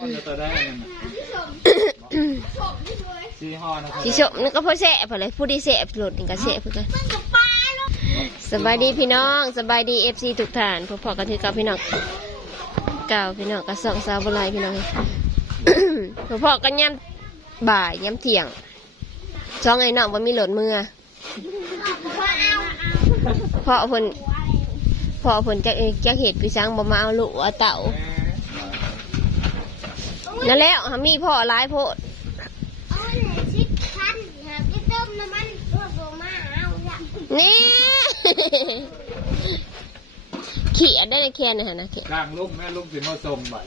ก็จะตัวได้อันนั้นน่ะซีฮอนะครับสิชมนี่ก็พอแสบอะไรผู้ดีแสบหลดนี่ก็แสบเพื่อนสบายดีพี่น้องสบายดีเอฟซีทุกท่านพอพอกันที่กับพี่น้องเก่าพี่น้องกับสองสาวบลายพี่น้อง พอพอกันย้ำบ่ายย้ำเที่ยงสองไอ้น้องว่ามีหลดมือพอเพิ่นพอเพิ่นจะจะเหตุพี่ช้างบ่มาเอาลูกเอาเต่า นั่นแล้วหามีพ่อร้ายโพดเอาเลยสิบพันหาพี่ต้มน้ำมันตัวโบมาเอาละนี่เขียนได้ในแคนนะฮะนะเขียนกลางลูกแม่ลูกสิมาสมบัด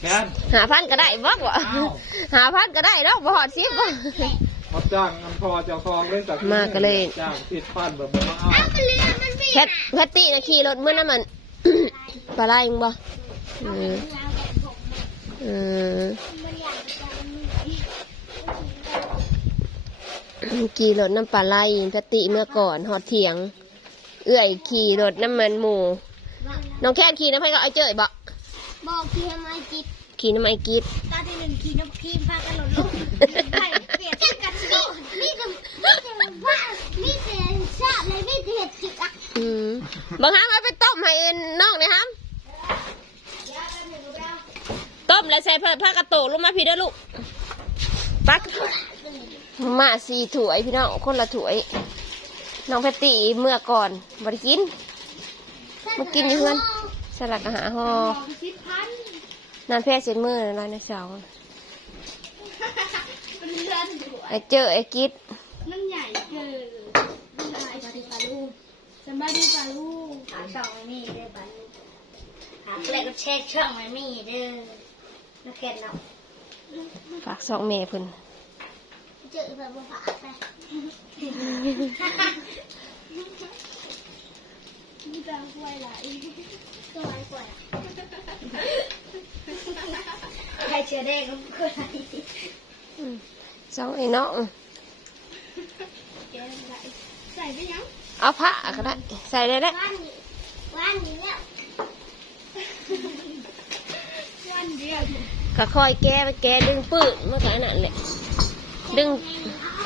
แค่นหาพันก็ได้บอกว่าอ้าวหาพันก็ได้ดอกบ่หอดซิบบ่มาจ้างอันพอเจ้าของเล่นจากมาก็เลยจ้างติดฟันแบบมาเอาเอาไปเรือมันพี่แพทแพตตี้นะขี่รถเมื่อนั้นมันปลาไหลมึงบ่ เออเออมันอยากจะมันขี่รถน้ำปลาไหลแพตตี้เมื่อก่อนหอดเถียง เอื้อยขี่รถน้ำมันหมูน้องแค่นขี่น้ำให้ก็เอาเจยบ่บอกพี่ทำไมจิตขี่น้ำไอกิดตาที่หนึ่งขี่น้ำครีมพากันหล่นลงไปเปลี่ยนกันสินี่จะนี่จะว่านี่จะชอบเลยนี่จะเห็ดจิตอะอืมบางครั้งเอาไปต้มให้น้องเลยครับต้ม แล้วใส่ผ้าผ้ากระโตกลงมาพี่เด้อลูกปักมาสี่ถ้วยพี่น้องคนละถ้วยน้องแพตตี้เมื่อก่อนบริกินมากินอยู่เพื่อนสลัดอาหารห่อนนานแพทย์เสร็จมืออะไรในเสาเป็นเรือนอยู่ไอเจอไอกิดน้ำใหญ่เกินสบายดีปาลูสบายดีปาลูหาช่องไม่มีเด้อปาลูกหาเพลงก็แช่ช่องไม่มีเด้อ นักเก็ตเนาะฝากสองเมย์เพิ่นเจอแบบว่าฝาไปมีบางกล้วยไหลกล้วยกล้วยใครเชื่อได้ก็กล้วยไหลสองไอ้น้องแกไหลใส่ไปยังเอาผ้าก็ได้ใส่ได้แล้ววันนี้วันนี้แล้ววันเดียว ก็คอยแก้ไปแก้ดึงปื้ดเมื่อกี้นั่นแหละดึง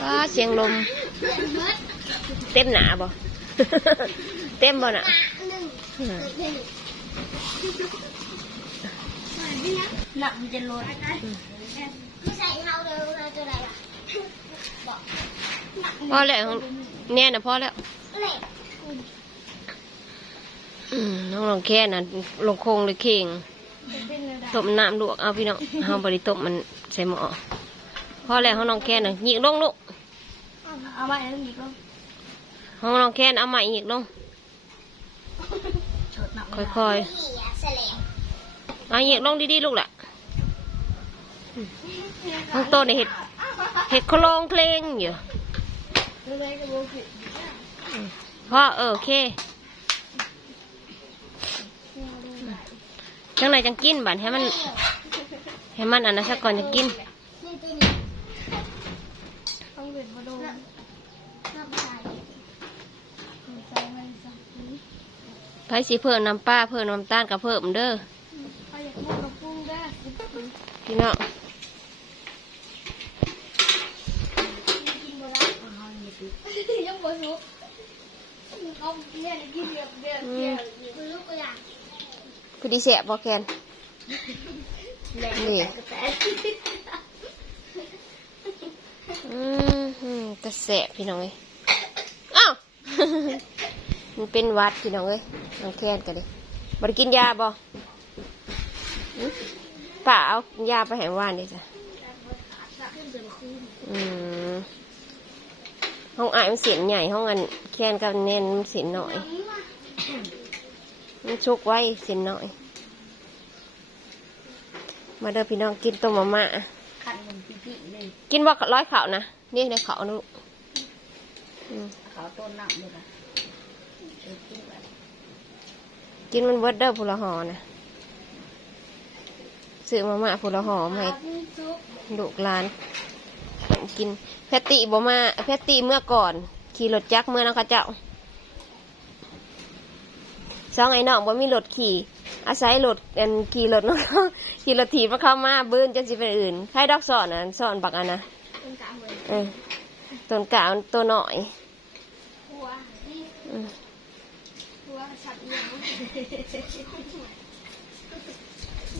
ว้าเสียงลม เต็มหนาบ่เต็มบ่น่ะหน่ะหนักมันจะลดไม่ใส่เท้าเร็วเราจะได้ปะบอกหนักพอแล้วแน่น่ะพอแล้วเละอืมน้องลองแค่น่ะลงโคงเลยเข่ง ต้มน้ำลวกเอาพี่น้องเฮาบริต้มมันใส่หม้อพอแล้วเฮาน้องแค่น่ะหยิกลงลูกเอาไว้แล้วดีก็เฮาน้องแค่น่ะเอาใหม่หยิกลงชดหนักค่อยเหี้ยแสลงๆเอาหยิกลงดีๆลูกล่ะอืมข้างโตในเห็ดเห็ดโคลงเพลงอยู่เลยจะบอกผิดพ่อเออโอเค จังไหนจังกินบัดให้มัน ให้มันอันนั้นซะก่อนจะกินนี่ตัวนี้ต้องเป็นมาดูน้ำใส่ใส่มันใส่ไผสิเพิ่มน้ำปลาเพิ่มน้ำตาลกับเพิ่มเด้อเขาอยากพูดกับปุ้งได้พี่น้องกินบ่ได้ยังบ่รู้เขาเนี่ยกินแบบแบบเดียวคือลูกก็อยาก พอดีแสบบ่แกนแรงนี่แต่แต่อืมหืมกระแสพี่น้องเอ้ยอ้าวมันเป็นวัดพี่น้องเอ้ยน้องแคนกันดิบ่ได้กินยาบ่หึป้าเอายาไปให้ว่านดิจ้ะขึ้นเป็นคูณอืมห้องอายมันเสียนใหญ่ห้องอันแคนกับเน้นมันเสียนหน่อย มันชุกไว้เสียนหน่อย มาเด้อพี่น้องกินต้มมาม่าขันมันปีปีเลยกินบ่ร้อยเขานะนี่ในเขานะลูกอืมเขาต้นน้ำเลยนะเออกินแบบกินมันเบิดเด้อพูละหอนะซื้อมาม่าพูละหอมาให้ซุปลูกหลานกินแพตติบ่มาแพตติเมื่อก่อน ขี่รถจักรเมื่อนะคะเจ้า สองไอ้น้องบ่มีรถขี่ อาศัยรถอันขี่รถน้องขี่รถถีบมาเข้ามาบื้นจนสิเป็นอื่นใครดอกสอนอะสอนบักอันนะเป็นกลางเลยเออต้นกาวตัวหน่อยหัวนี่อืมหัวสัตว์เลี้ยง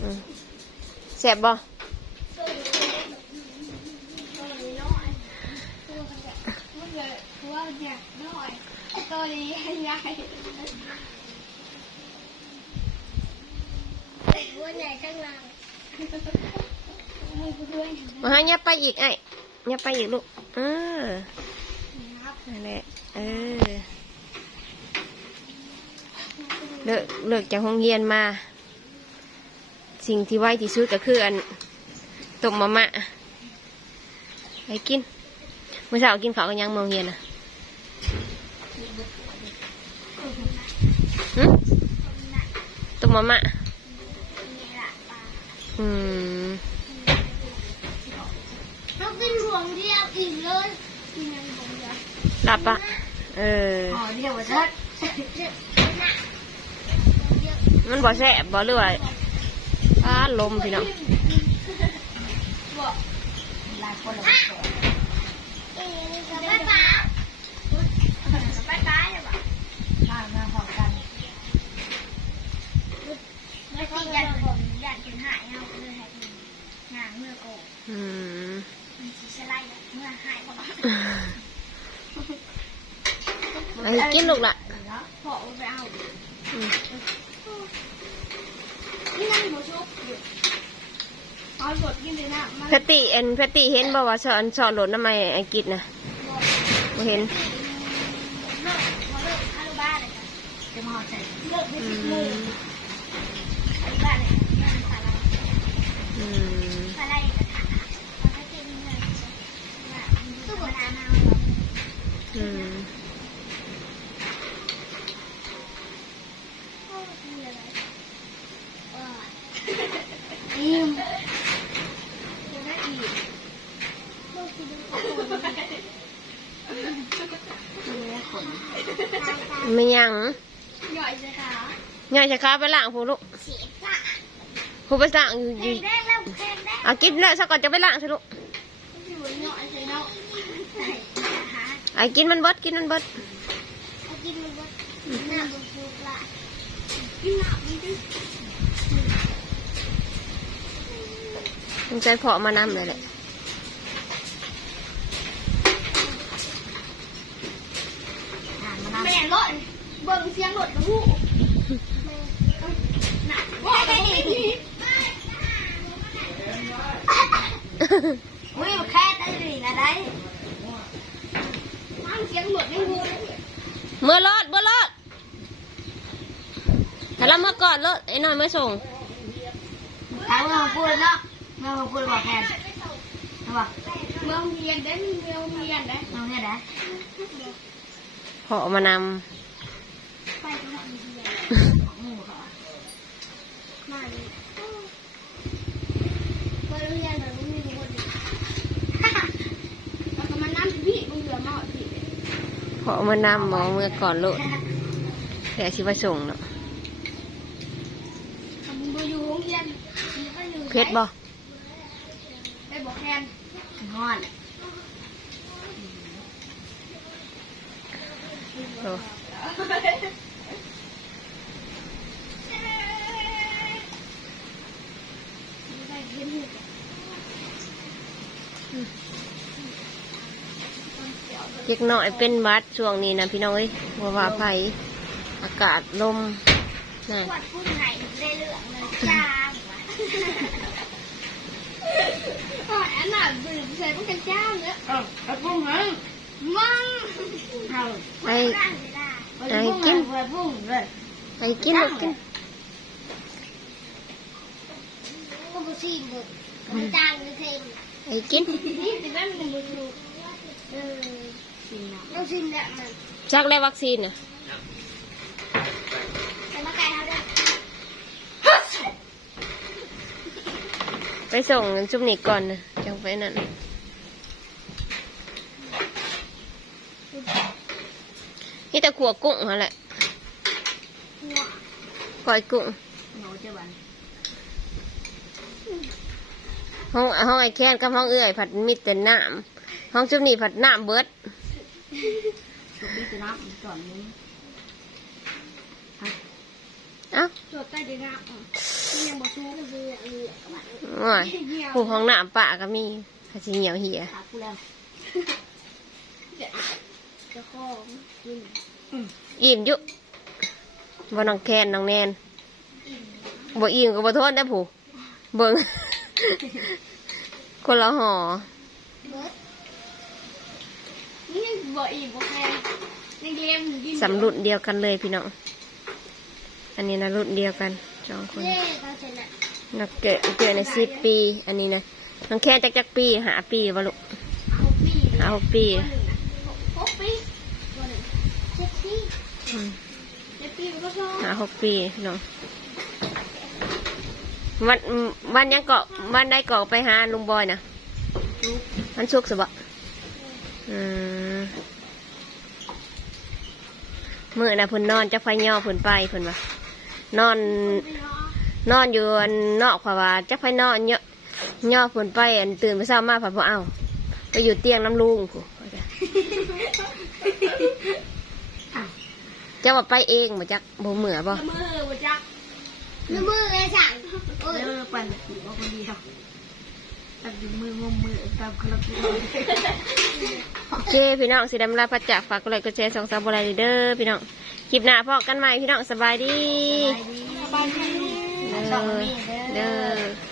อืมแซ่บบ่ตัวนี้น้อยตัวมันจะมันจะหัวเนี่ยน้อยตัวนี้ใหญ่ หัวใหญ่ข้างล่างมือด้วยมาให้ยับไปอีกไอ้ยับไปอีกลูกเออนะครับนั่นแหละเออเลิกเลิกจากห้องเรียนมา สิ่งที่ไวที่สุดก็คืออันต้มมะมะให้กินเมื่อเช้ากินข้าวกันยังมองเรียนอะต้มมะมะนี่แหละ อืมเรากินห่วงเดียวอีกเลยกินยังห่วงเดียวหลับปะเออ อ๋อเดียวชัดมันบ่แซ่บบ่หรือว่าอ้าลมพี่น้องบอกหลายคนเลยไปป้าไปป้าเลยป่ะมามาพอกันไม่ติดยัน ผมยันเป็นหายเอาเลยให้งานเมื่อโกอืมมันสีสไลด์เมื่อหายพอไอ้กินลูกละพอไปเอาอืมนี่นั่งหัวชุบอยู่เอาบดกินเลยนะมันแพตตี้เอ็นแพตตี้เห็นบ่ว่าสอนสอนโหลดน้ำไม้ไอ้กิดนะบ่เห็น เลิกพอเลิกอนุบาลเลยค่ะจะมาใส่เลิกไม่อืติดมือมอนุบาลเลยค่ะนั่งสารา อืม สารากระถางเราก็กินเลยว่าตู้โบราณเอา อืม อิ่มจะได้อีกลูกกิ นข้าวคนไม่ยังหย่อยเลยค่ะย่อยจะข้าไปล้างผูลูกผูไปล้างอยู่อเพลยู่งได้แล้วเพลงอากินแล้วสักก่อนจะไปล้างสิลูก อยู่หน่อยสิเนาะหา ไอ้กินมันเบิดกินมันเบิดเอากินมันก็หน้าบุญบุญละกินหน้ามันดิมันใจเพาะมานำเลยแหละแม่รถเบิ่งเสียงรถกับผู้หนักว้ายอุ้ยแค่ได้ดีนะได้ฟัง เสียงรถยังงูเมื่อรอดเมื่อรอดถ้าเราเมื่อก่อนรถไอ้น้อยเมื่อส่งถามเมืองพูดเนาะเมืองพูดบอกแทนบอกเมืองเรียนได้มีเมืองเรียนได้เมืองเรียนได้เพาะมานไปที่ไหนเรียนหมู่เขามาเลยเมืองเรียนแบบไม่มีคนแล้วก็มานั่งพี่มึงเหลือมาหอด พี่ำเพาะมานำมองเมื่อก่อนรถแต่ชิว่าส่งเนาะมึงไปอยู่โรงเรียนเพชรบ่ไปบอกแทนงอนโอ้ เด็กน้อยเป็นหวัดช่วงนี้นะพี่น้องเอ้ยว่าว่าภัยอากาศลมน่ะวัดพุ่งไหนได้เรื่องเลยจ้างอ๋ออันน่ะดื่มใส่ต้องกันจ้างเนอะเออวัดพุ่งไหนมั่งเอาไอ้ร่างไม่ได้ไอ้กินวัดพุ่งเลยไอ้กินลูกกินก็บุษีบุกมันจ้างเลยเพลงไอ้กิน นี่เป็นแบบหนึ่งบุษีเออ ต้องชิมแหละมันจักแล้ววัคซีนเนี่ยแต่มาไกลเขาด้วยไปส่งจุ่มนี่ก่อนนะจังไปนั่นนี่แต่ขัวกุ้งเหรอแหละหัวก้อยกุ้งอหนูจะบันห้องห้องไอ้แค้นกับห้องเอื้อยผัดมิดแต่น้ำห้องจุบนี่ผัดน้ำเบิด ชุบดีจะน้ำก่อนนี้เอ้าจดใต้ดีน้ำยังบ่ชูก็คือเออโอ้ยผู้ห้องน้ำปะก็มีถ้าสิเหนียวเหี่ยหากูแล้วจะจะคอกินอิ่มอยุบ่น้องแคนน้องแนนบ่อิ่มก็บ่โทษได้อผู้เบิ่งคนละห่อนี่ บ่อีบ่แค่ยังเลี้ยงกินสำรุ่นเดียวกันเลยพี่น้อง อันนี้นะรุ่นเดียวกันสองคนเย้เขาเสร็จแล้วนักเกิดเกิดในสิบปี อันนี้นะน้องแค่จักจักปีหาปีวะลูกเอาปีหาหกปีหกปีตัวหนึ่งเจ็ดปีอืมเจ็ดปีมันก็ชอบหาหกปีพี่น้องวันอืมวันยังเกาะวันได้เกาะไปหาลุงบอยนะมันชุกร์สบะอื มมื่อนะเพิ่นนอนจะไฟย่อเพิ่นไปเพิ่นว่านอนไม่เนาะนอนอยู่อันนอกเพราะว่าจะไปนอนเยอะย่อฝนไปอันตื่นไปเช้ามาผัดบ่เอาไปอยู่เตียงน้ำลุงผู้จะว่าไปเองบ่จักบ่เหมือบ่ละมือบ่จักละมือเลยสั่งเออปั่นหัวคนเดียว ตัดมืองมมือตามคลับโอเคพี่น้องสีดำลาพัดจากฝากกดไลค์กดแชร์สองสามบรายเด้อพี่น้องคลิปหน้าพอกันใหม่พี่น้องสบายดีสบายดีเด้อเด้อ